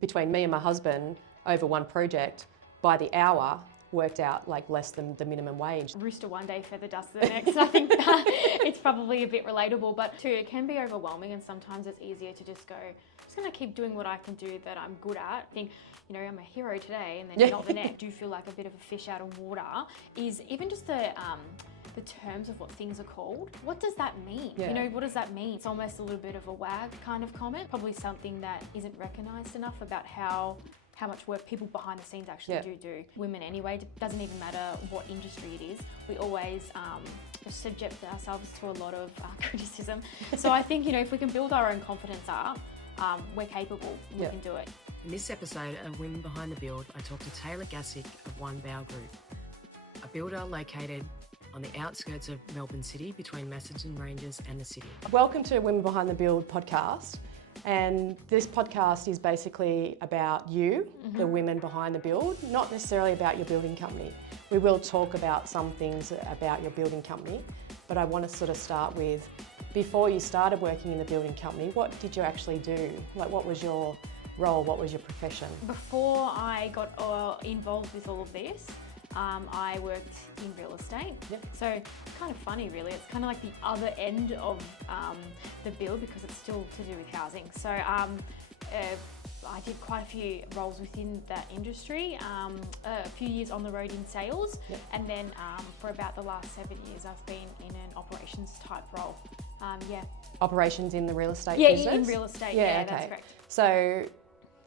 between me and my husband over one project, by the hour, worked out like less than the minimum wage. Rooster one day, feather dust the next. I think that it's probably a bit relatable, but too, it can be overwhelming, and sometimes it's easier to just go, I'm just going to keep doing what I can do that I'm good at. I think, you know, I'm a hero today and then not the next. I do feel like a bit of a fish out of water is even just the terms of what things are called. What does that mean? Yeah. You know, what does that mean? It's almost a little bit of a wag kind of comment. Probably something that isn't recognised enough about how much work people behind the scenes actually do. Women anyway, it doesn't even matter what industry it is. We always subject ourselves to a lot of criticism. So I think, you know, if we can build our own confidence up, we're capable, we can do it. In this episode of Women Behind the Build, I talked to Tayla Gazic of One Bau Group, a builder located on the outskirts of Melbourne City between Macedon Ranges and the city. Welcome to Women Behind the Build podcast. And this podcast is basically about you, the women behind the build, not necessarily about your building company. We will talk about some things about your building company, but I want to sort of start with, before you started working in the building company, what did you actually do? Like, what was your role? What was your profession? Before I got involved with all of this, I worked in real estate. So kind of funny really, it's kind of like the other end of the build because it's still to do with housing. So I did quite a few roles within that industry, a few years on the road in sales, and then for about the last 7 years I've been in an operations type role. Operations in the real estate business? Yeah, in real estate, okay. That's correct. So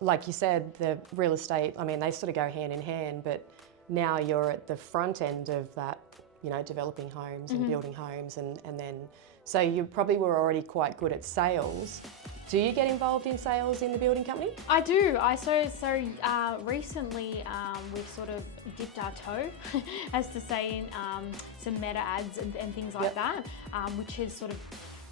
like you said, the real estate, I mean, they sort of go hand in hand, but now you're at the front end of that, you know, developing homes and building homes, and then, so you probably were already quite good at sales. Do you get involved in sales in the building company? I do. Recently we've sort of dipped our toe, as to say, in some meta ads and things like that, which is sort of,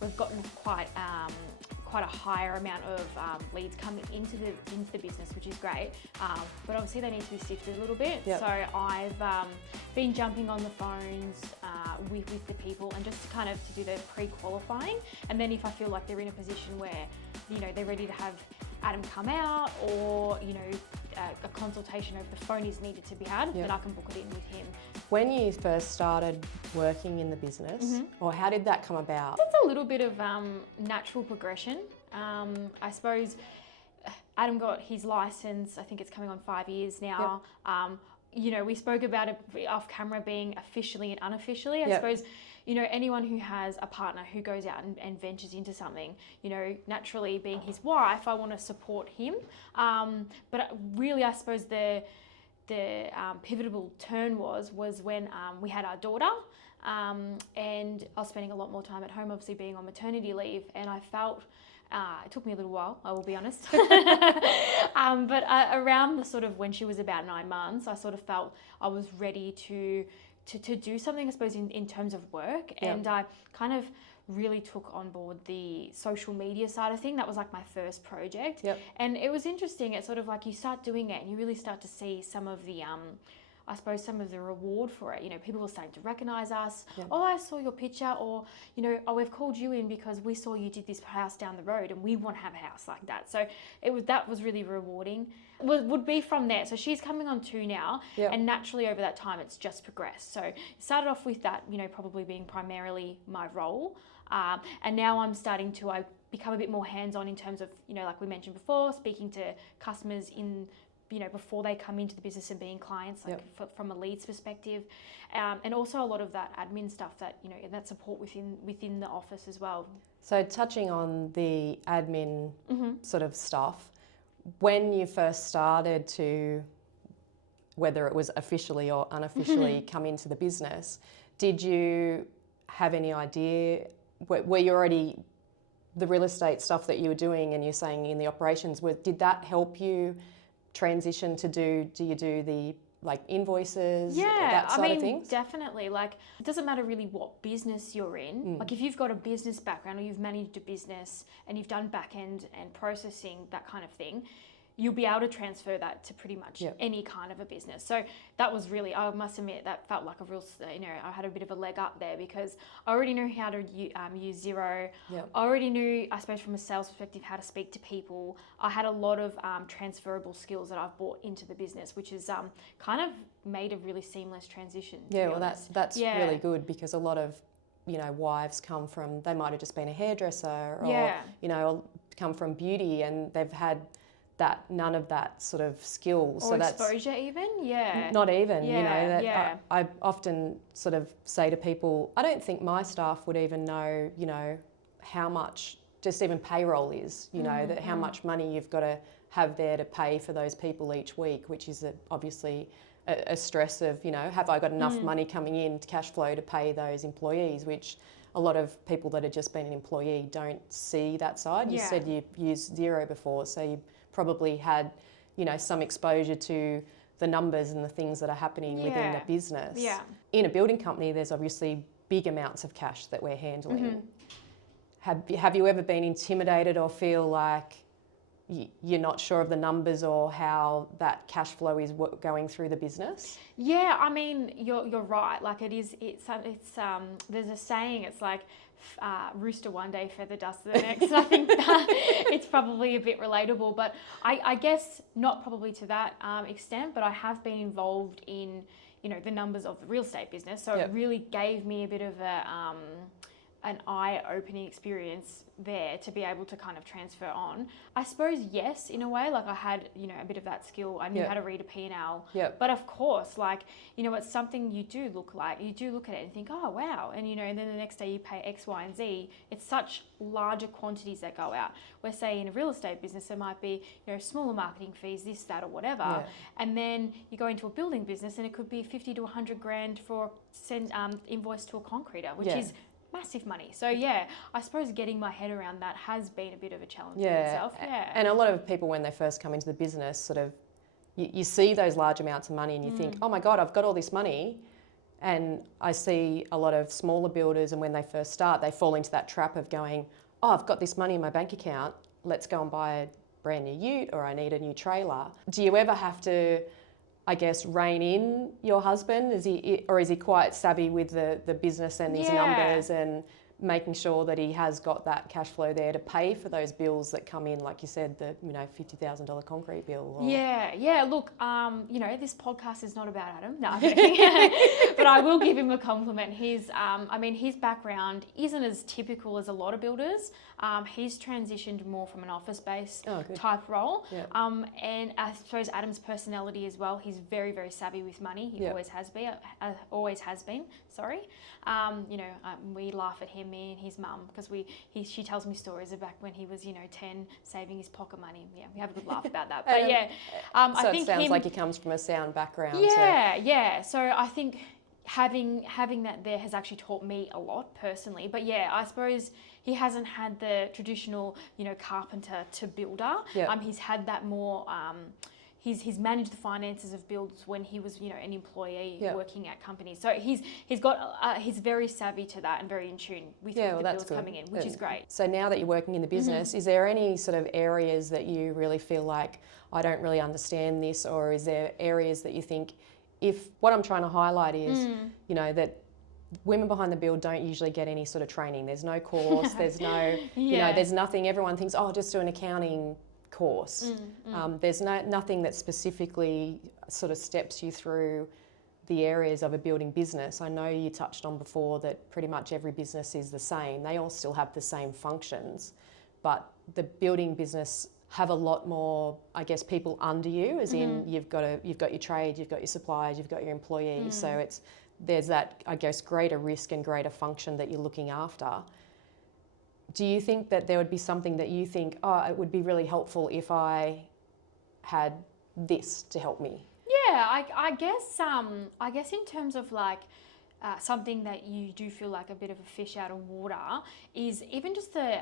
we've gotten quite a higher amount of leads coming into the business, which is great. But obviously they need to be sifted a little bit. So I've been jumping on the phones with the people, and just kind of to do the pre-qualifying. And then if I feel like they're in a position where, you know, they're ready to have Adam come out, or, you know, a consultation over the phone is needed to be had, then I can book it in with him. When you first started working in the business, or how did that come about? It's a little bit of natural progression. I suppose Adam got his license, I think it's coming on 5 years now. You know, we spoke about it off camera being officially and unofficially. I suppose, you know, anyone who has a partner who goes out and ventures into something, you know, naturally being his wife, I want to support him. But really, I suppose the pivotal turn was when we had our daughter, and I was spending a lot more time at home, obviously being on maternity leave, and I felt, it took me a little while, I will be honest, but around the sort of when she was about 9 months, I sort of felt I was ready to do something, I suppose, in terms of work. And I kind of really took on board the social media side of thing. That was like my first project. And it was interesting. It's sort of like you start doing it and you really start to see some of the, I suppose, some of the reward for it. You know, people were starting to recognize us. Oh, I saw your picture, or, you know, oh, we've called you in because we saw you did this house down the road and we want to have a house like that. So that was really rewarding. Would be from there. So she's coming on 2 now, and naturally over that time it's just progressed. So it started off with that, you know, probably being primarily my role, and now I'm starting to become a bit more hands-on in terms of, you know, like we mentioned before, speaking to customers in, you know, before they come into the business and being clients, like from a leads perspective, and also a lot of that admin stuff that, you know, and that support within the office as well. So touching on the admin sort of stuff, when you first started to, whether it was officially or unofficially, come into the business, did you have any idea, were you already, the real estate stuff that you were doing and you're saying in the operations, did that help you transition to do you do the like invoices, that side of things? Definitely. Like, it doesn't matter really what business you're in. Like, if you've got a business background or you've managed a business and you've done back end and processing, that kind of thing, you'll be able to transfer that to pretty much Yep. any kind of a business. So that was really, I must admit, that felt like a real, I had a bit of a leg up there because I already knew how to use Xero. Yep. I already knew, I suppose, from a sales perspective, how to speak to people. I had a lot of transferable skills that I've brought into the business, which has kind of made a really seamless transition. Yeah, well, that's Yeah. really good, because a lot of, wives come from, they might have just been a hairdresser, or, Yeah. come from beauty, and they've had none of that sort of skill. Or exposure even, yeah. Not even, Yeah, yeah. I often sort of say to people, I don't think my staff would even know, how much just even payroll is, that how much money you've got to have there to pay for those people each week, which is obviously a stress of, have I got enough money coming in to cash flow to pay those employees, which a lot of people that have just been an employee don't see that side. You Yeah. said you used Xero before, so you probably had, some exposure to the numbers and the things that are happening within the Yeah. business. Yeah. In a building company, there's obviously big amounts of cash that we're handling. Have you ever been intimidated or feel like you're not sure of the numbers or how that cash flow is going through the business? Yeah, I mean, you're right. Like it's there's a saying, it's like rooster one day, feather dust the next. And I think that it's probably a bit relatable, but I guess not probably to that extent, but I have been involved in, the numbers of the real estate business. So Yep. it really gave me a bit of an eye-opening experience there to be able to kind of transfer on. I suppose, yes, in a way, like I had, a bit of that skill. I knew Yep. how to read a P&L. Yep. But of course, like, it's something you do look at it and think, oh, wow. And, and then the next day you pay X, Y, and Z. It's such larger quantities that go out. Where, say, in a real estate business, there might be, smaller marketing fees, this, that, or whatever. Yeah. And then you go into a building business and it could be 50 to 100 grand for invoice to a concreter, which Yeah. is massive money. So yeah, I suppose getting my head around that has been a bit of a challenge in itself. Yeah. And a lot of people, when they first come into the business, sort of, you see those large amounts of money and you think, oh my God, I've got all this money. And I see a lot of smaller builders, and when they first start, they fall into that trap of going, oh, I've got this money in my bank account, let's go and buy a brand new ute, or I need a new trailer. Do you ever have to, I guess, rein in your husband? Is he quite savvy with the business and his numbers, and making sure that he has got that cash flow there to pay for those bills that come in, like you said, the $50,000 concrete bill? Or... Yeah. Look, this podcast is not about Adam. No, I'm kidding. But I will give him a compliment. His background isn't as typical as a lot of builders. He's transitioned more from an office-based type role. Yeah. And I suppose Adam's personality as well. He's very, very savvy with money. He always has been. Sorry. We laugh at him, me and his mum, because she tells me stories of back when he was 10, saving his pocket money. Yeah, we have a good laugh about that. But so I think it sounds like he comes from a sound background. Yeah. So I think having that there has actually taught me a lot personally. But yeah, I suppose he hasn't had the traditional, carpenter to builder. Yeah. He's had that more. He's managed the finances of builds when he was, an employee working at companies. So he's very savvy to that and very in tune with the bills coming in, which is great. So now that you're working in the business, is there any sort of areas that you really feel like, I don't really understand this, or is there areas that you think, if what I'm trying to highlight is, that women behind the build don't usually get any sort of training. There's no course, there's no, there's nothing. Everyone thinks, oh, just do an accounting course. There's nothing that specifically sort of steps you through the areas of a building business. I know you touched on before that pretty much every business is the same. They all still have the same functions, but the building business have a lot more, I guess, people under you, as in you've got your trade, you've got your suppliers, you've got your employees. So there's that, I guess, greater risk and greater function that you're looking after. Do you think that there would be something that you think, oh, it would be really helpful if I had this to help me? Yeah, I guess in terms of like something that you do feel like a bit of a fish out of water is even just the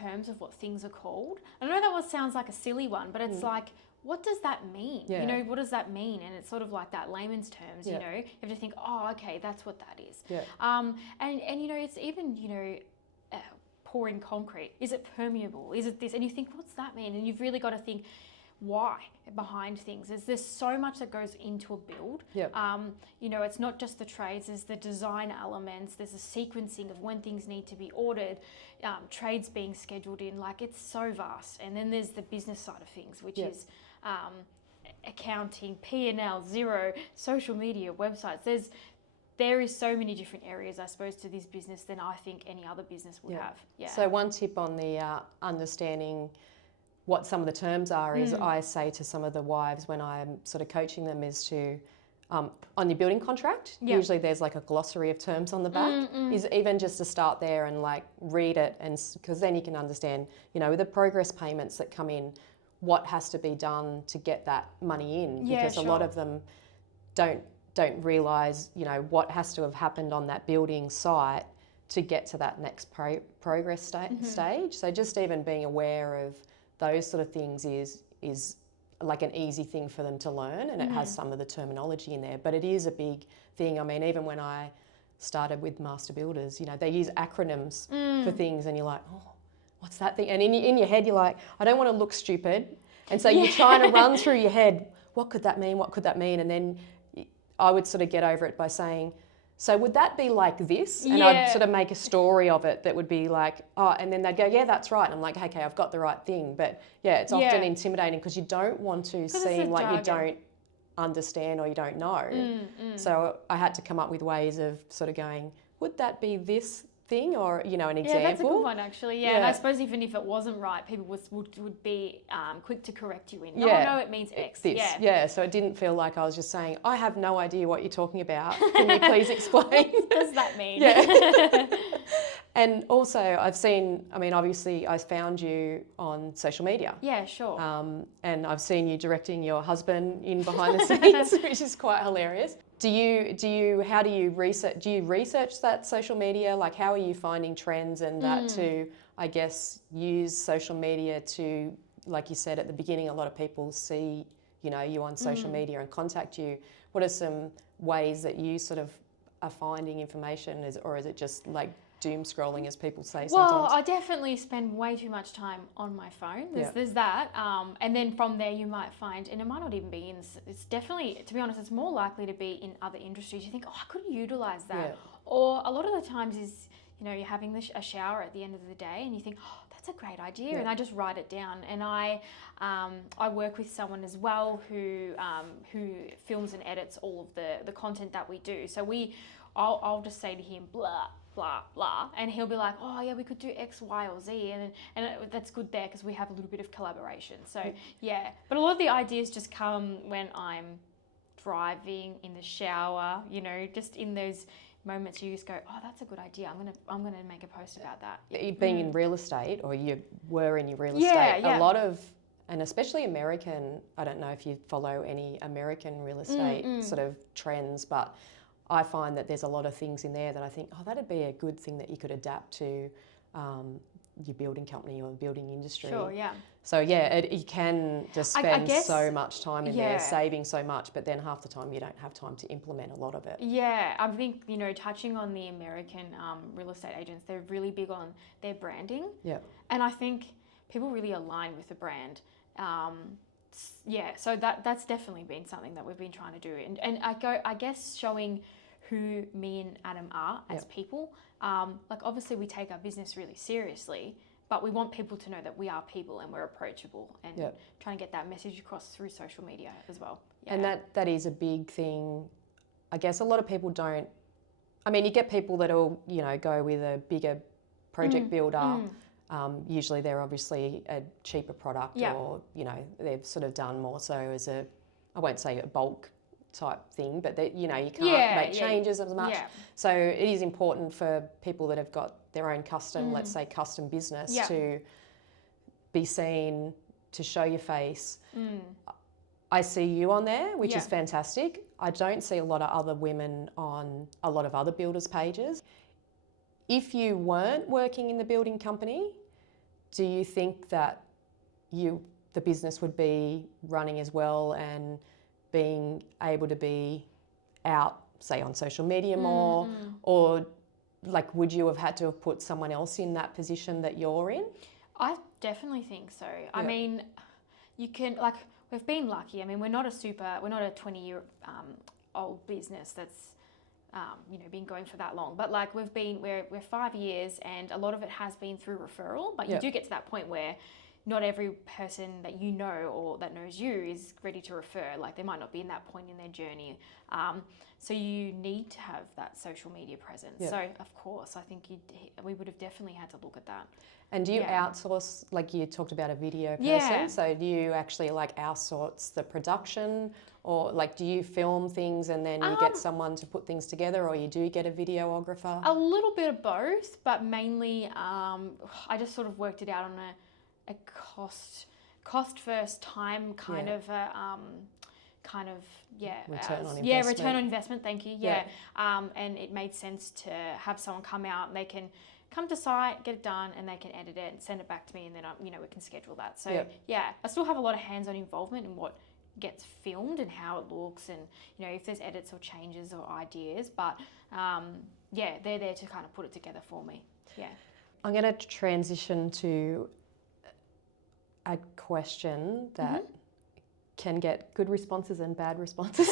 terms of what things are called. I know that sounds like a silly one, but it's like, what does that mean? Yeah. What does that mean? And it's sort of like that layman's terms, you have to think, oh, okay, that's what that is. Yeah. And it's even, pouring concrete? Is it permeable? Is it this? And you think, what's that mean? And you've really got to think why behind things. There's so much that goes into a build. Yep. You know, it's not just the trades, there's the design elements, there's the sequencing of when things need to be ordered, trades being scheduled in, like it's so vast. And then there's the business side of things, which Yep. is accounting, P&L, Xero, social media, websites. There is so many different areas, I suppose, to this business than I think any other business would have. Yeah. So one tip on the understanding what some of the terms are is I say to some of the wives when I'm sort of coaching them is to, on your building contract, usually there's like a glossary of terms on the back, is even just to start there and like read it, and because then you can understand, you know, with the progress payments that come in, what has to be done to get that money in, because a lot of them don't realise, you know, what has to have happened on that building site to get to that next progress stage. So just even being aware of those sort of things is like an easy thing for them to learn, and it has some of the terminology in there, but it is a big thing. I mean, even when I started with master builders, you know, they use acronyms for things, and you're like, oh, what's that thing? And in your head, you're like, I don't want to look stupid. And so you're trying to run through your head, what could that mean? What could that mean? And then I would sort of get over it by saying, so would that be like this? And I'd sort of make a story of it that would be like, oh, and then they'd go, yeah, that's right. And I'm like, okay, I've got the right thing. But yeah, it's often intimidating because you don't want to seem like you don't understand or you don't know. So I had to come up with ways of sort of going, would that be this thing, or, you know, an example? Yeah, that's a good one actually. Yeah, and I suppose even if it wasn't right, people would be quick to correct you in. Oh no, it means X. This. Yeah, so it didn't feel like I was just saying, I have no idea what you're talking about. Can you please explain? What does that mean? Yeah. And also I've seen, I mean, obviously I found you on social media. Yeah, sure. And I've seen you directing your husband in behind the scenes, which is quite hilarious. How do you research that social media? Like, how are you finding trends and that to, I guess, use social media to, like you said at the beginning, a lot of people see, you know, you on social media and contact you. What are some ways that you sort of are finding information, or is it just like doom scrolling, as people say sometimes? Well, I definitely spend way too much time on my phone. There's that. And then from there you might find, and it might not even be it's definitely, to be honest, it's more likely to be in other industries. You think, oh, I could utilise that. Yeah. Or a lot of the times is, you know, you're having a shower at the end of the day and you think, oh, that's a great idea. Yeah. And I just write it down. And I work with someone as well who films and edits all of the content that we do. So I'll just say to him, blah, blah, blah, and he'll be like, oh yeah, we could do X, Y, or Z, and that's good there because we have a little bit of collaboration. So yeah, but a lot of the ideas just come when I'm driving, in the shower, you know, just in those moments you just go, oh, that's a good idea. I'm gonna make a post about that. Being in real estate, or you were in your real estate, a lot of, and especially American, I don't know if you follow any American real estate sort of trends, but I find that there's a lot of things in there that I think, oh, that'd be a good thing that you could adapt to your building company or the building industry. Sure, yeah. So yeah, you can just spend so much time in there, saving so much, but then half the time you don't have time to implement a lot of it. Yeah, I think, you know, touching on the American real estate agents, they're really big on their branding. Yeah. And I think people really align with the brand. Yeah, so that's definitely been something that we've been trying to do. And I guess showing who me and Adam are as people. Like, obviously we take our business really seriously, but we want people to know that we are people and we're approachable, and trying to get that message across through social media as well. Yeah. And that is a big thing. I guess a lot of people don't, I mean, you get people that'll, you know, go with a bigger project builder. Usually they're obviously a cheaper product, or, you know, they've sort of done more so as a, I won't say a bulk type thing, but that, you know, you can't make changes as much. So it is important for people that have got their own custom, let's say custom business, to be seen, to show your face. I see you on there, which is fantastic. I don't see a lot of other women on a lot of other builders' pages. If you weren't working in the building company, do you think that the business would be running as well and being able to be out, say, on social media more? Or like, would you have had to have put someone else in that position that you're in? I definitely think so. I mean, you can, like, we've been lucky. I mean, we're not a 20-year old business that's, been going for that long. But like we're 5 years, and a lot of it has been through referral. But you do get to that point where not every person that you know or that knows you is ready to refer. Like, they might not be in that point in their journey. So you need to have that social media presence. Yeah. So of course, I think we would have definitely had to look at that. And do you outsource, like you talked about a video person, Yeah. so do you actually like outsource the production, or like do you film things and then you get someone to put things together, or you do get a videographer? A little bit of both, but mainly I just sort of worked it out on a cost first time kind of Return on investment. Yeah, return on investment, thank you. Yeah. And it made sense to have someone come out, and they can come to site, get it done, and they can edit it and send it back to me, and then we can schedule that. So I still have a lot of hands-on involvement in what gets filmed and how it looks, and if there's edits or changes or ideas, but they're there to kind of put it together for me. Yeah. I'm going to transition to a question that can get good responses and bad responses.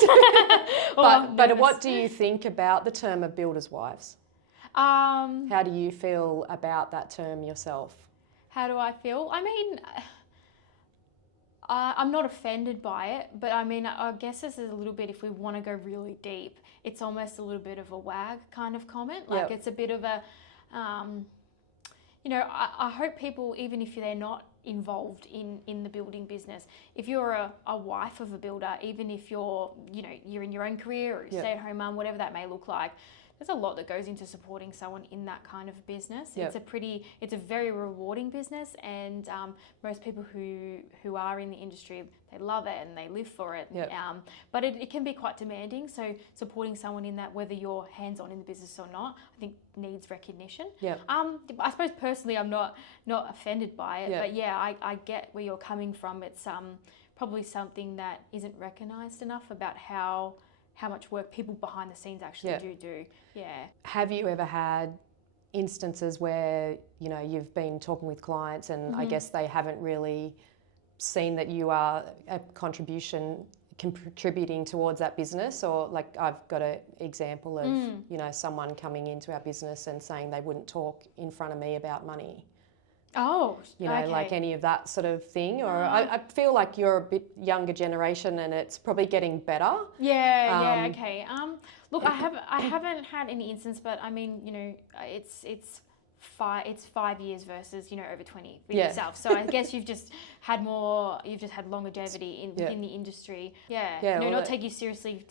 But what do you think about the term of builders' wives? How do you feel about that term yourself? How do I feel? I mean, I'm not offended by it, but I mean, I guess this is a little bit, if we want to go really deep, it's almost a little bit of a wag kind of comment. Like, it's a bit of a, I hope people, even if they're not involved in the building business, if you're a wife of a builder, even if you're in your own career or a stay-at-home mum, whatever that may look like, there's a lot that goes into supporting someone in that kind of business. It's a very rewarding business, and most people who are in the industry, they love it and they live for it. But it can be quite demanding. So supporting someone in that, whether you're hands-on in the business or not, I think needs recognition. I suppose personally, I'm not offended by it, but I get where you're coming from. It's probably something that isn't recognised enough about how much work people behind the scenes actually do. Have you ever had instances where you've been talking with clients and I guess they haven't really seen that you are contributing towards that business? Or like, I've got an example of someone coming into our business and saying they wouldn't talk in front of me about money. Oh, like any of that sort of thing. Or I feel like you're a bit younger generation and it's probably getting better. Okay. Look, I haven't had any instance, but I mean, it's 5 years versus over 20 with yourself. So I guess you've just had longevity within the industry. Not take you seriously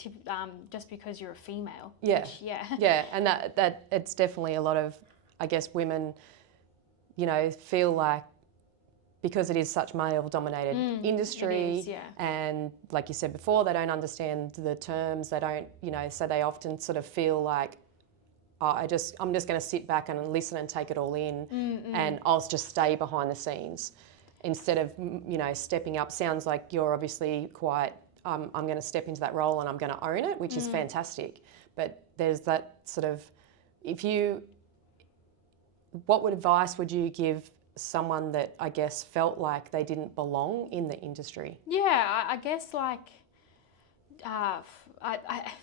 just because you're a female. And that it's definitely a lot of, I guess, women feel like, because it is such male-dominated industry, it is, and like you said before, they don't understand the terms. They don't, so they often sort of feel like, I'm just going to sit back and listen and take it all in, and I'll just stay behind the scenes instead of stepping up. Sounds like you're obviously quite. I'm going to step into that role and I'm going to own it, which is fantastic. But there's that sort of, what advice would you give someone that I guess felt like they didn't belong in the industry? I guess like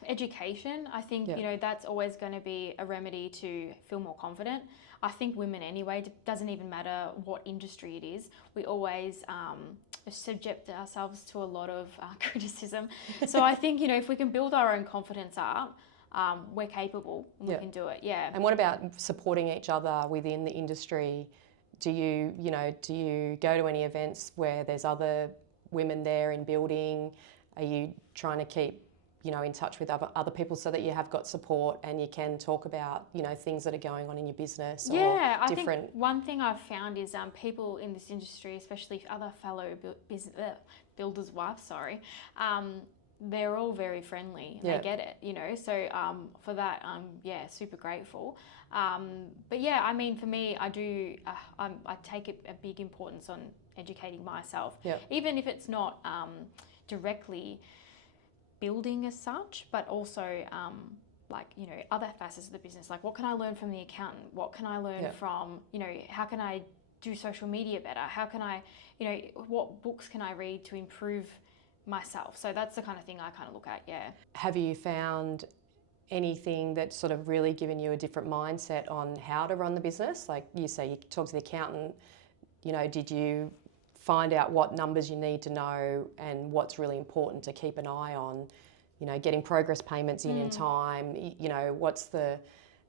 education. I think that's always going to be a remedy to feel more confident. I think women anyway, it doesn't even matter what industry it is, we always subject ourselves to a lot of criticism. So I think if we can build our own confidence up, we're capable and we can do it. And what about supporting each other within the industry? Do you go to any events where there's other women there in building? Are you trying to keep in touch with other people so that you have got support and you can talk about things that are going on in your business? I think one thing I've found is people in this industry, especially other fellow builders' wives, they're all very friendly. They get it, so for that, I'm super grateful. But I mean, for me, I do, I take a big importance on educating myself, even if it's not directly building as such, but also like, you know, other facets of the business. Like, what can I learn from the accountant? What can I learn from, you know, how can I do social media better? How can I, you know, what books can I read to improve myself? So that's the kind of thing I kind of look at, yeah. Have you found anything that's sort of really given you a different mindset on how to run the business? Like you say, you talk to the accountant, you know, did you find out what numbers you need to know and what's really important to keep an eye on? You know, getting progress payments in time, you know,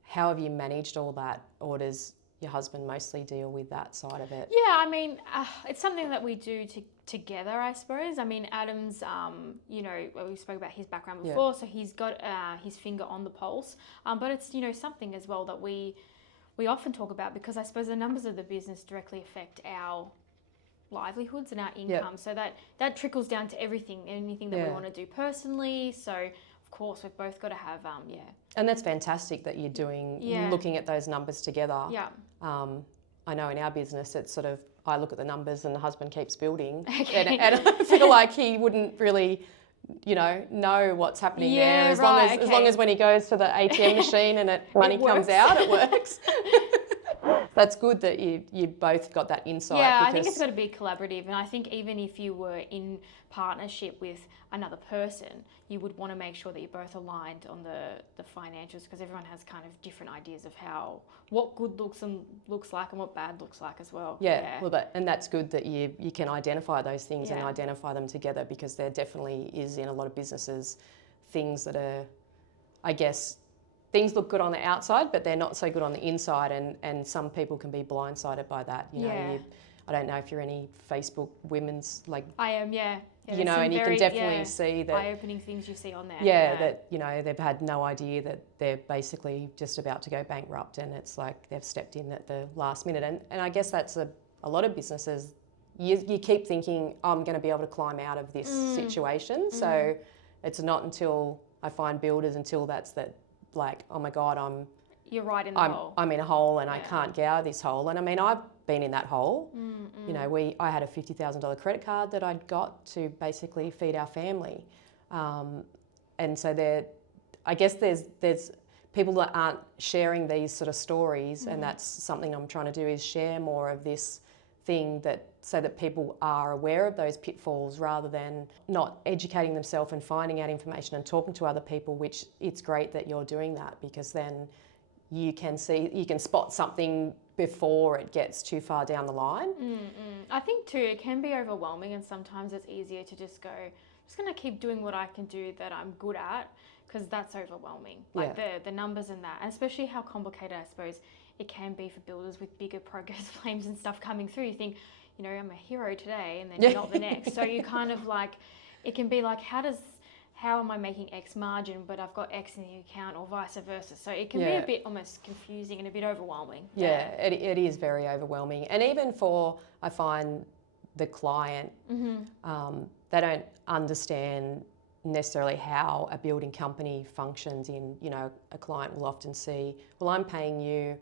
how have you managed all that, or does your husband mostly deal with that side of it? Yeah, I mean, it's something that we do together, I suppose. I mean, Adam's, you know, we spoke about his background before, so he's got his finger on the pulse. But it's, you know, something as well that we often talk about, because I suppose the numbers of the business directly affect our livelihoods and our income. So that trickles down to everything, anything that we want to do personally. So of course we've both got to have And that's fantastic that you're doing looking at those numbers together. I know in our business it's sort of, I look at the numbers and the husband keeps building, and I feel like he wouldn't really, you know what's happening there, as long as when he goes to the ATM machine and money comes out, it works. That's good that you both got that insight. Yeah, I think it's got to be collaborative, and I think even if you were in partnership with another person, you would want to make sure that you're both aligned on the financials, because everyone has kind of different ideas of what good looks like and what bad looks like as well. Well, and that's good that you can identify those things and identify them together, because there definitely is in a lot of businesses things that are, I guess, things look good on the outside, but they're not so good on the inside, and some people can be blindsided by that. You know, I don't know if you're any Facebook women's, like... I am, you know, and you can definitely see that... eye-opening things you see on there. That, you know, they've had no idea that they're basically just about to go bankrupt, and it's like they've stepped in at the last minute. And I guess that's a lot of businesses. You keep thinking, I'm going to be able to climb out of this situation. So it's not until I find builders, until that's like, oh my God, you're right in the hole. I'm in a hole and I can't get out of this hole. And I mean, I've been in that hole. You know, I had a $50,000 credit card that I'd got to basically feed our family. And so I guess there's people that aren't sharing these sort of stories, and that's something I'm trying to do, is share more of this thing, so that people are aware of those pitfalls, rather than not educating themselves and finding out information and talking to other people, which it's great that you're doing that, because then you can spot something before it gets too far down the line. I think too, it can be overwhelming, and sometimes it's easier to just go, I'm just going to keep doing what I can do that I'm good at, because that's overwhelming. Like the numbers and that, and especially how complicated, I suppose, it can be for builders with bigger progress claims and stuff coming through. You think, you know, I'm a hero today and then you're not the next. So you kind of like, it can be like, how am I making X margin, but I've got X in the account, or vice versa. So it can be a bit almost confusing and a bit overwhelming. It is very overwhelming. And even I find the client, they don't understand necessarily how a building company functions. You know, a client will often see, well, I'm paying you,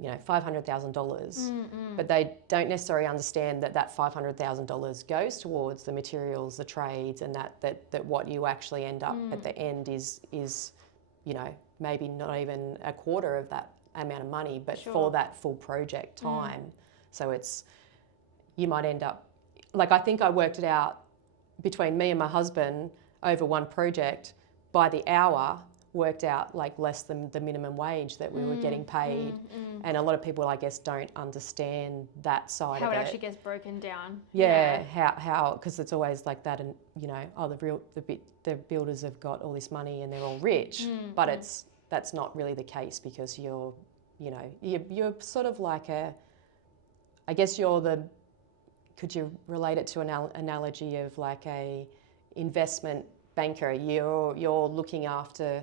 you know, $500,000, but they don't necessarily understand that $500,000 goes towards the materials, the trades, and that what you actually end up at the end is, you know, maybe not even a quarter of that amount of money, but for that full project time. So you might end up, like, I think I worked it out between me and my husband over one project, by the hour, worked out like less than the minimum wage that we were getting paid. And a lot of people, I guess, don't understand that side of it. How it actually gets broken down. How, because it's always like that, and, you know, the builders have got all this money and they're all rich, but that's not really the case, because you're sort of like could you relate it to an analogy of like a investment banker? You're looking after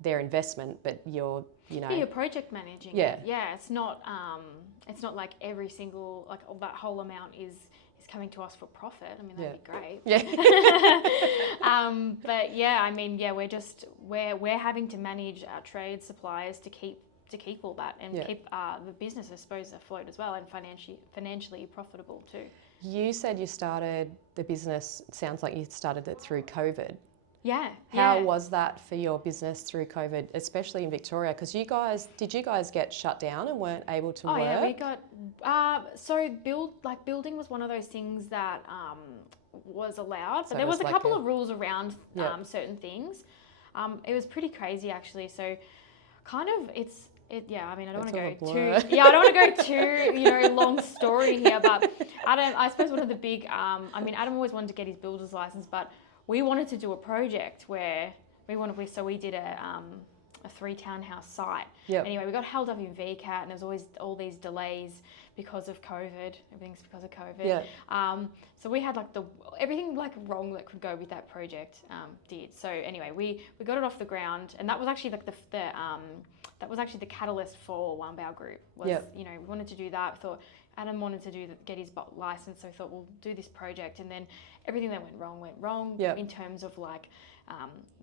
their investment, but you're project managing it. It's not like every single, like, that whole amount is coming to us for profit. I mean, that'd be great. But I mean, we're having to manage our trade suppliers to keep all that, and keep the business, I suppose, afloat as well, and financially profitable too. You said you started the business, sounds like you started it through COVID. Yeah. How was that for your business through COVID, especially in Victoria? Because did you guys get shut down and weren't able to work? Yeah, we got, building was one of those things that was allowed, but So there it was was a like couple of rules around Yeah. certain things. It was pretty crazy actually. So kind of I mean, I don't want to It's go all a too, blur. I don't want to go too, long story here, but Adam, I suppose one of the big, Adam always wanted to get his builder's license, but we wanted to do a project where so we did a 3 townhouse site. Yep. Anyway, we got held up in VCAT and there's always all these delays because of COVID. Everything's because of COVID. Yeah. So we had everything wrong that could go with that project did. So anyway, we got it off the ground, and that was actually the catalyst for One Bau Group. Yep. We wanted to do that. We thought Adam wanted to get his license, so we thought we'll do this project, and then everything that went wrong Yep. in terms of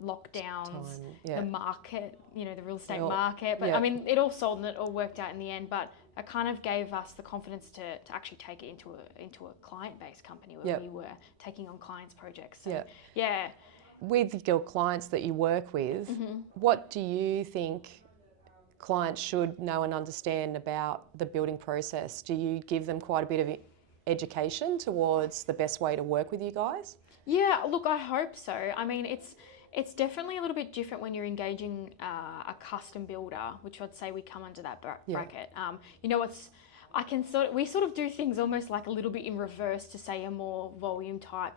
lockdowns, Yeah. the market, the real estate Well, market. But yeah. I mean, it all sold and it all worked out in the end. But it kind of gave us the confidence to actually take it into a client-based company where Yep. we were taking on clients' projects. So, Yeah. yeah. With your clients that you work with, what do you think clients should know and understand about the building process? Do you give them quite a bit of education towards the best way to work with you guys? Yeah, look, I hope so. I mean, it's definitely a little bit different when you're engaging a custom builder, which I'd say we come under that bracket. We sort of do things almost like a little bit in reverse to say a more volume type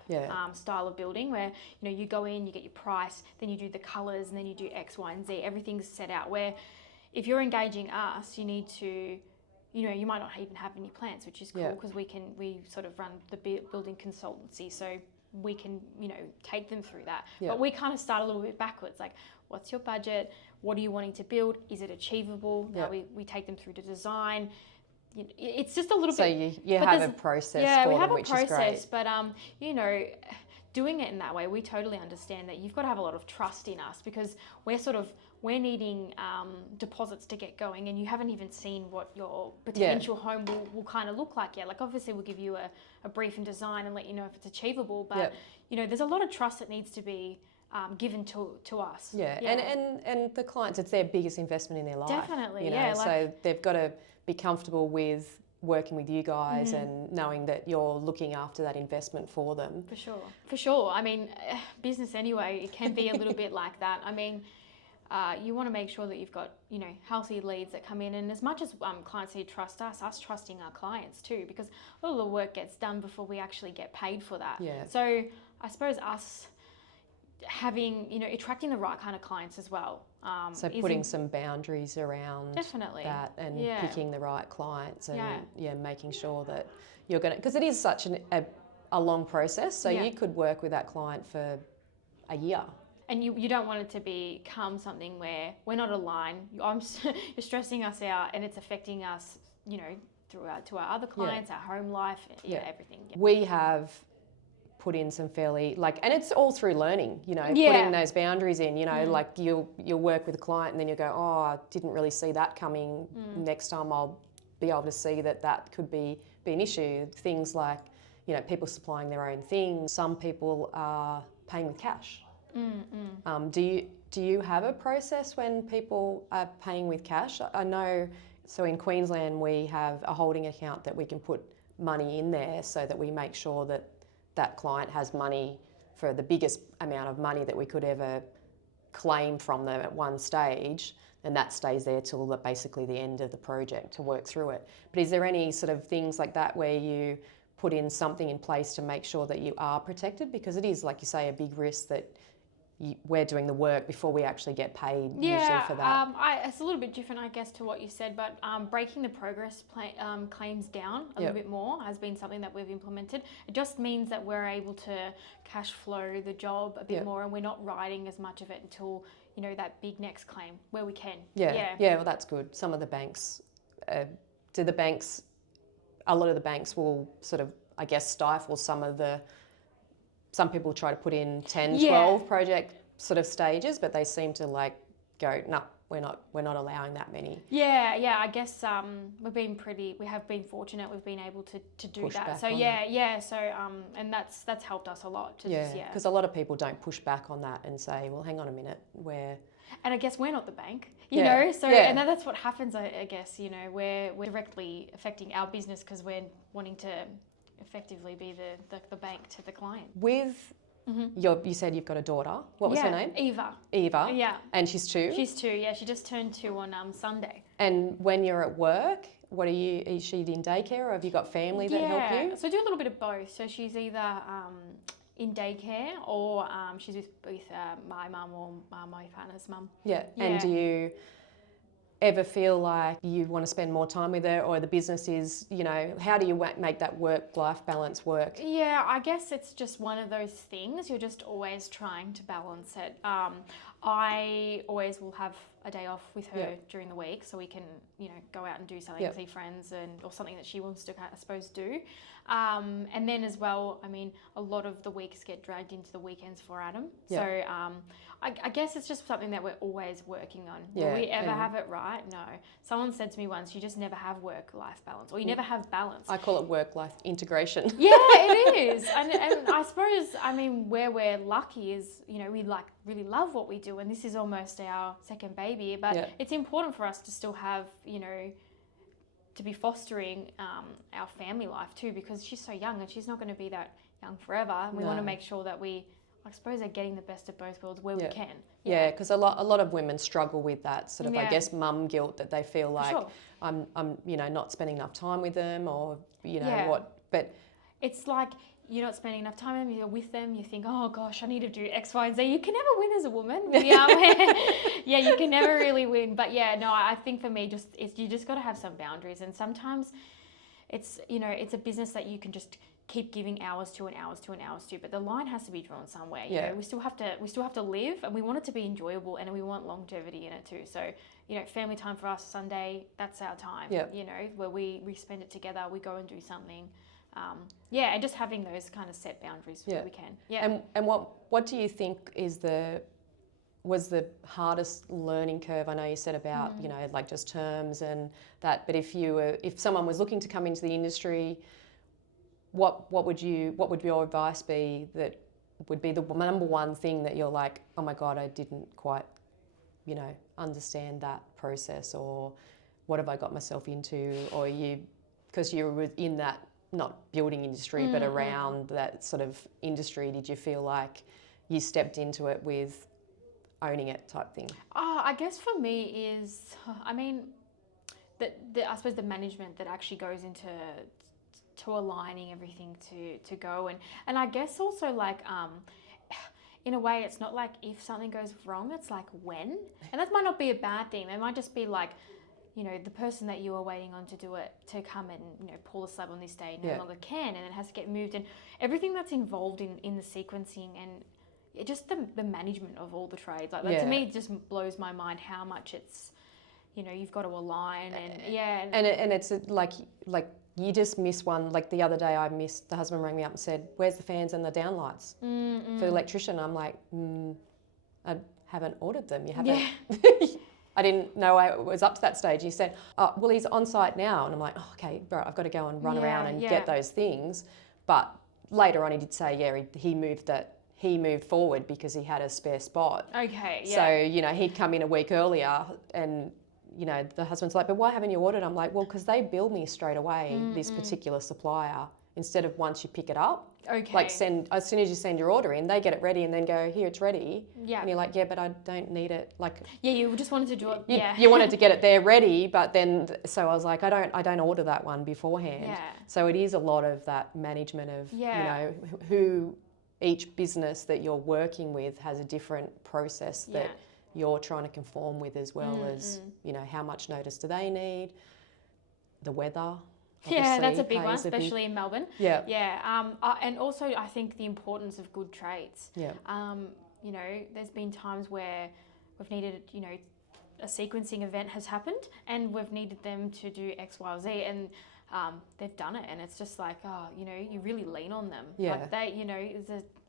style of building, where you go in, you get your price, then you do the colors, and then you do X, Y, and Z. Everything's set out. Where if you're engaging us, you need to. You might not even have any plans, which is cool because we sort of run the building consultancy, so we can, take them through that. Yeah. But we kind of start a little bit backwards, like, what's your budget? What are you wanting to build? Is it achievable? Yeah. Now we take them through to design. It's just a little So bit. you have a process for them, which is great. But doing it in that way, we totally understand that you've got to have a lot of trust in us, because we're needing deposits to get going, and you haven't even seen what your potential home will kind of look like yet. Like, obviously we'll give you a brief and design and let you know if it's achievable, but there's a lot of trust that needs to be given to us. Yeah. And the clients, it's their biggest investment in their life. Definitely, so they've got to be comfortable with working with you guys and knowing that you're looking after that investment for them. For sure. I mean, business anyway, it can be a little bit like that. I mean, you want to make sure that you've got, healthy leads that come in, and as much as clients here trust us trusting our clients too, because all the work gets done before we actually get paid for that. Yeah. So I suppose us having, attracting the right kind of clients as well. So putting some boundaries around that and picking the right clients and making sure that you're going to, because it is such a long process, so you could work with that client for a year. And you don't want it to become something where we're not aligned. You're stressing us out, and it's affecting us, throughout to our other clients, our home life, everything. Yeah. We have put in some fairly, and it's all through learning, putting those boundaries in, like you'll work with a client and then you go, oh, I didn't really see that coming. Next time I'll be able to see that could be an issue. Things like, people supplying their own things. Some people are paying with cash. Do you have a process when people are paying with cash? I know, so in Queensland we have a holding account that we can put money in there so that we make sure that client has money for the biggest amount of money that we could ever claim from them at one stage, and that stays there till basically the end of the project to work through it. But is there any sort of things like that where you put in something in place to make sure that you are protected? Because it is, like you say, a big risk that we're doing the work before we actually get paid usually for that. It's a little bit different, I guess, to what you said, but breaking the progress claims down a little bit more has been something that we've implemented. It just means that we're able to cash flow the job a bit more, and we're not riding as much of it until, that big next claim where we can. Yeah, well, that's good. Some of the banks, a lot of the banks will sort of, I guess, stifle some people try to put in 10, 12 project sort of stages, but they seem to go, no, we're not allowing that many. Yeah. I guess we have been fortunate. We've been able to do Push that. back So on yeah. So and that's helped us a lot. Because a lot of people don't push back on that and say, well, hang on a minute, And I guess we're not the bank, you Yeah. know. So Yeah. and that's what happens. I guess, you know, we're directly affecting our business because we're wanting to effectively be the bank to the client. With you said you've got a daughter. What was her name? Eva. Eva. Yeah. And she's 2? She's 2, yeah. She just turned 2 on Sunday. And when you're at work, is she in daycare, or have you got family that help you? So I do a little bit of both. So she's either in daycare or she's with my mum or my partner's mum. Yeah. And do you ever feel like you want to spend more time with her, or the business is, you know, how do you make that work-life balance work? Yeah, I guess it's just one of those things. You're just always trying to balance it. I always will have a day off with her during the week, so we can, you know, go out and do something, see friends, or something that she wants to, I suppose, do. And then as well, I mean, a lot of the weeks get dragged into the weekends for Adam. Yeah. So I guess it's just something that we're always working on. Yeah, Will we ever have it right? No. Someone said to me once, you just never have work-life balance, or you never have balance. I call it work-life integration. Yeah, it is. And I suppose, I mean, where we're lucky is, you know, we really love what we do, and this is almost our second baby, but it's important for us to still have, you know, to be fostering our family life too, because she's so young and she's not going to be that young forever. And we want to make sure that we, I suppose, are getting the best of both worlds where we can. Yeah, because a lot of women struggle with that sort of, I guess, mum guilt, that they feel like I'm, you know, not spending enough time with them, or, you know, but it's like you're not spending enough time with them, you're with them, you think, oh gosh, I need to do X, Y, and Z. You can never win as a woman. Yeah, you can never really win. But yeah, no, I think for me, you just got to have some boundaries. And sometimes it's, you know, it's a business that you can just keep giving hours to, but the line has to be drawn somewhere. You know, we still have to live, and we want it to be enjoyable, and we want longevity in it too. So, you know, family time for us, Sunday, that's our time. You know, where we spend it together, we go and do something. And just having those kind of set boundaries where we can. Yeah. And what do you think was the hardest learning curve? I know you said about, you know, like just terms and that, but if someone was looking to come into the industry, what would your advice be that would be the number one thing that you're like, oh my God, I didn't quite, you know, understand that process, or what have I got myself into? Or because you were in that, not building industry, but around that sort of industry, did you feel like you stepped into it with owning it type thing? I guess for me is, I mean, I suppose the management that actually goes into aligning everything to go, and I guess also like in a way, it's not like if something goes wrong, it's like when, and that might not be a bad thing. It might just be like, you know, the person that you are waiting on to do it, to come and, you know, pull the slab on this day no longer can, and it has to get moved, and everything that's involved in the sequencing, and just the management of all the trades. Like that to me just blows my mind how much it's, you know, you've got to align, and it's like you just miss one. Like the other day, the husband rang me up and said, "Where's the fans and the downlights for the electrician?" I'm like, I haven't ordered them. You haven't. I didn't know I was up to that stage. He said, oh, well, he's on site now. And I'm like, oh, okay, bro, I've got to go and run around and get those things. But later on, he did say, he moved forward because he had a spare spot. Okay, yeah. So, you know, he'd come in a week earlier, and, you know, the husband's like, but why haven't you ordered? I'm like, well, because they bill me straight away, this particular supplier, instead of once you pick it up. Okay. Like as soon as you send your order in, they get it ready and then go, here, it's ready. Yeah. And you're like, yeah, but I don't need it. Like, yeah, you just wanted to do it. You wanted to get it there ready, but then, so I was like, I don't order that one beforehand. Yeah. So it is a lot of that management of, you know, who each business that you're working with has a different process that you're trying to conform with, as well as, you know, how much notice do they need, the weather. Yeah, that's a big one, especially in Melbourne. Yeah. Yeah. And also, I think the importance of good trades. Yeah. You know, there's been times where we've needed, you know, a sequencing event has happened, and we've needed them to do X, Y, or Z, and they've done it, and it's just like, oh, you know, you really lean on them. Yeah. Like they, you know,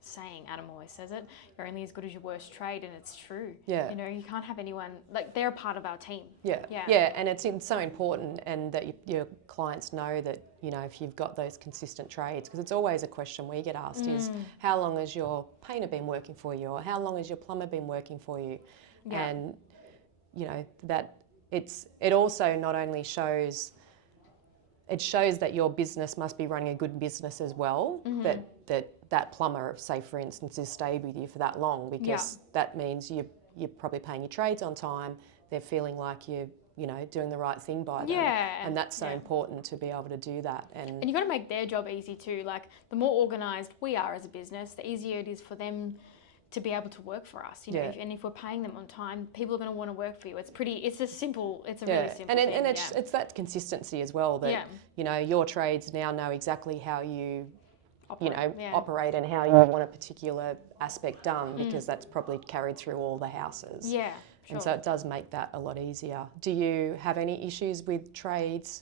saying, Adam always says it, you're only as good as your worst trade, and it's true. Yeah. You know, you can't have anyone, like, they're a part of our team. Yeah. Yeah. Yeah, and it's so important, and that your clients know that, you know, if you've got those consistent trades, because it's always a question we get asked is, how long has your painter been working for you, or how long has your plumber been working for you? Yeah. And, you know, that it also not only shows that your business must be running a good business as well, that plumber, say for instance, has stayed with you for that long, because that means you're probably paying your trades on time. They're feeling like you're, you know, doing the right thing by them. Yeah. And that's so important to be able to do that. And you've got to make their job easy too. Like, the more organised we are as a business, the easier it is for them to be able to work for us, you know. And if we're paying them on time, people are going to want to work for you. It's a really simple thing. And it's that consistency as well, that, you know, your trades now know exactly how you operate and how you want a particular aspect done, because that's probably carried through all the houses. Yeah, sure. And so it does make that a lot easier. Do you have any issues with trades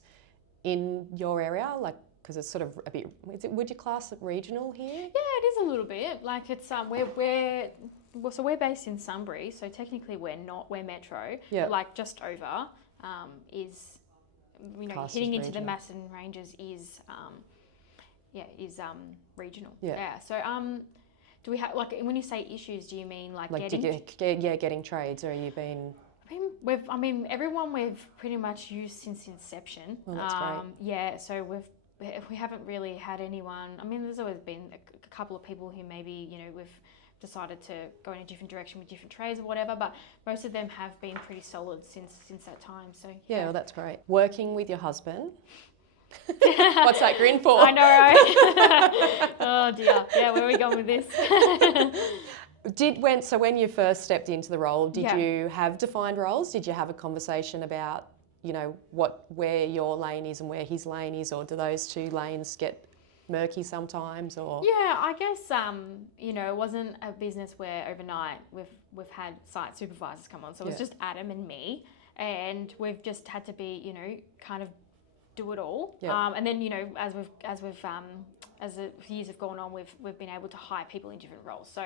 in your area? Like, because it's sort of a bit, would you class it regional here? Yeah, it is a little bit. Like, it's we're based in Sunbury, so technically we're Metro. Yeah. But like just over is, you know, Classed hitting as into the regional. Macedon Ranges is regional. Yeah. So do we have, like, when you say issues, do you mean like getting trades, or you been? Everyone we've pretty much used since inception. Well, that's great. Yeah, so we haven't really had anyone. I mean, there's always been a couple of people who maybe, you know, we've decided to go in a different direction with different trades or whatever, but most of them have been pretty solid since that time. So Yeah, well, that's great. Working with your husband. What's that grin for? I know, right? Oh dear. Yeah, where are we going with this? So when you first stepped into the role, did you have defined roles? Did you have a conversation about, you know, where your lane is and where his lane is, or do those two lanes get murky sometimes? Or yeah, I guess you know, it wasn't a business where overnight we've had site supervisors come on, so it was just Adam and me, and we've just had to be, you know, kind of do it all. And then, you know, as the years have gone on, we've been able to hire people in different roles. So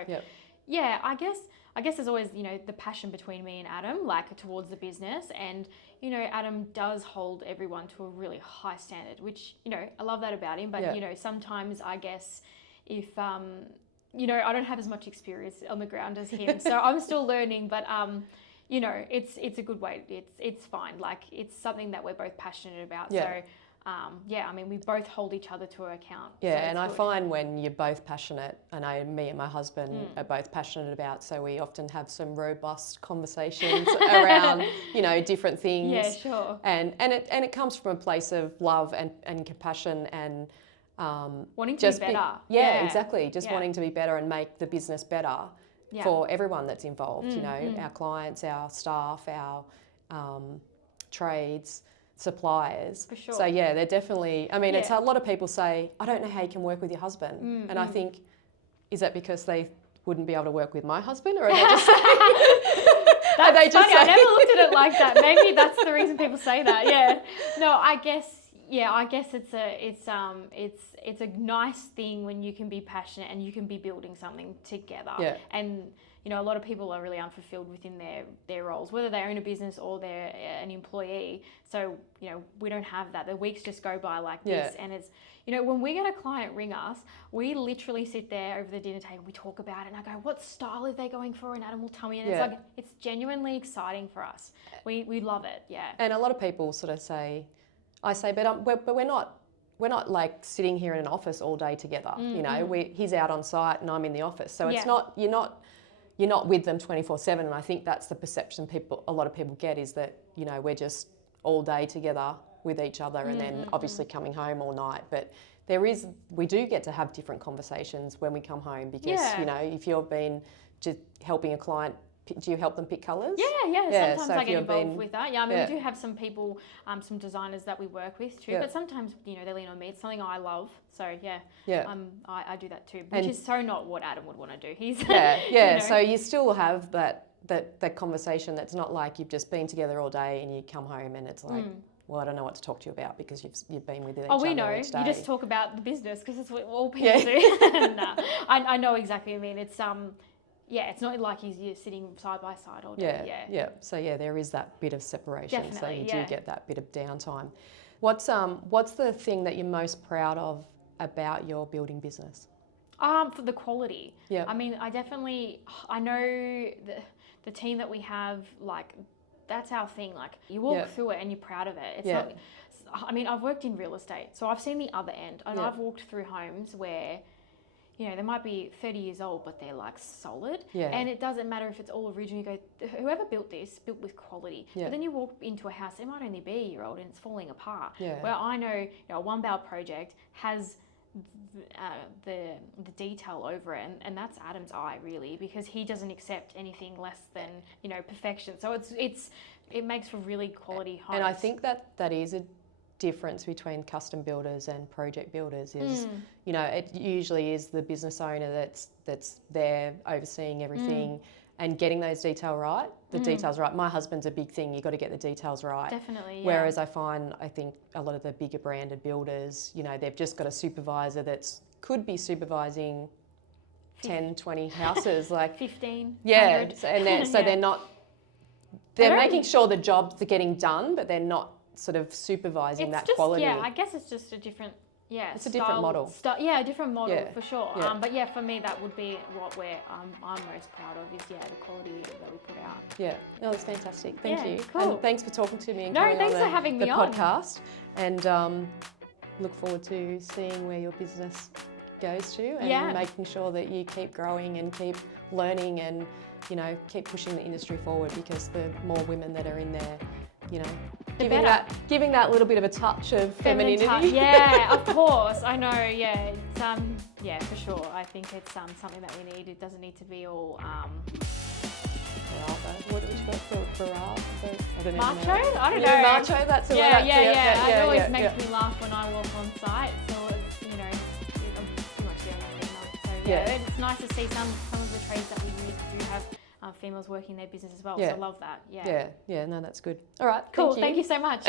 yeah, I guess there's always, you know, the passion between me and Adam, like, towards the business, and, you know, Adam does hold everyone to a really high standard, which, you know, I love that about him. But you know, sometimes I guess if you know, I don't have as much experience on the ground as him, so I'm still learning. But you know, it's a good way. It's fine. Like, it's something that we're both passionate about. So yeah, I mean, we both hold each other to account. Yeah, so and I find when you're both passionate, I know me and my husband are both passionate about, so we often have some robust conversations around, you know, different things. Yeah, sure. And it comes from a place of love and compassion and wanting to be better. Exactly. Just wanting to be better and make the business better for everyone that's involved. You know, our clients, our staff, our trades, suppliers. For sure. So yeah, they're definitely, I mean, it's a lot of people say, I don't know how you can work with your husband. And I think, is that because they wouldn't be able to work with my husband, or are they just That's funny. I never looked at it like that. Maybe that's the reason people say that. Yeah. No, I guess it's a nice thing when you can be passionate and you can be building something together. Yeah. And, you know, a lot of people are really unfulfilled within their roles, whether they own a business or they're an employee. So, you know, we don't have that. The weeks just go by like this. And it's, you know, when we get a client ring us, we literally sit there over the dinner table, we talk about it, and I go, what style are they going for? And Adam will tell me. And it's like, it's genuinely exciting for us. We love it. Yeah. And a lot of people sort of say, but we're not like sitting here in an office all day together. You know, he's out on site and I'm in the office. So it's not, you're not with them 24/7. And I think that's the perception a lot of people get, is that, you know, we're just all day together with each other and then obviously coming home all night. But we do get to have different conversations when we come home, because, you know, if you've been just helping a client, do you help them pick colours? Yeah. Sometimes I get involved with that. Yeah, I mean, we do have some people, some designers that we work with too, but sometimes, you know, they lean on me. It's something I love. So I do that too, which is so not what Adam would want to do. He's you know. So you still have that conversation that's not like you've just been together all day and you come home and it's like, well, I don't know what to talk to you about because you've been with each Oh, we other know. each day. You just talk about the business because that's what all people do. Nah, I know exactly what you mean. It's it's not like you're sitting side by side all day. Yeah. So there is that bit of separation. Definitely, so you do get that bit of downtime. What's the thing that you're most proud of about your building business? For the quality. Yeah. I mean, I know the team that we have, like, that's our thing. Like, you walk through it and you're proud of it. It's not, I mean, I've worked in real estate, so I've seen the other end, and I've walked through homes where, you know, they might be 30 years old, but they're like solid. Yeah. And it doesn't matter if it's all original. You go, whoever built this built with quality. Yeah. But then you walk into a house, it might only be a year old and it's falling apart. Yeah. Where I know, you know, a One Bau project has the detail over it, and that's Adam's eye really, because he doesn't accept anything less than, you know, perfection. So it makes for really quality homes. And I think that is a difference between custom builders and project builders is, you know, it usually is the business owner that's there overseeing everything and getting those details right. My husband's a big thing. You've got to get the details right. Definitely, yeah. Whereas I think a lot of the bigger branded builders, you know, they've just got a supervisor could be supervising 10, 20 houses, like 15. Yeah, 100. and they're making sure the jobs are getting done, but they're not sort of supervising that quality. Yeah, I guess it's just a different, it's a different model. A different model for sure. Yeah. But yeah, for me, that would be what I'm most proud of is the quality that we put out. Yeah, no, that's fantastic. Thank you. Cool. And thanks for talking to me and thanks for having me on the podcast. And look forward to seeing where your business goes to and making sure that you keep growing and keep learning and, you know, keep pushing the industry forward, because the more women that are in there, you know, giving that little bit of a touch of femininity. Yeah, of course. I know. Yeah, it's for sure. I think it's something that we need. It doesn't need to be all. What would you call it? Barrage? I don't know. Macho? I don't know. Macho. That's the word. It always makes me laugh when I walk on site. So it's, you know, I'm pretty much the only female. So it's nice to see some of the trades that we use do have females working their business as well. So I love that. Yeah. Yeah. No, that's good. All right. Cool. Thank you so much.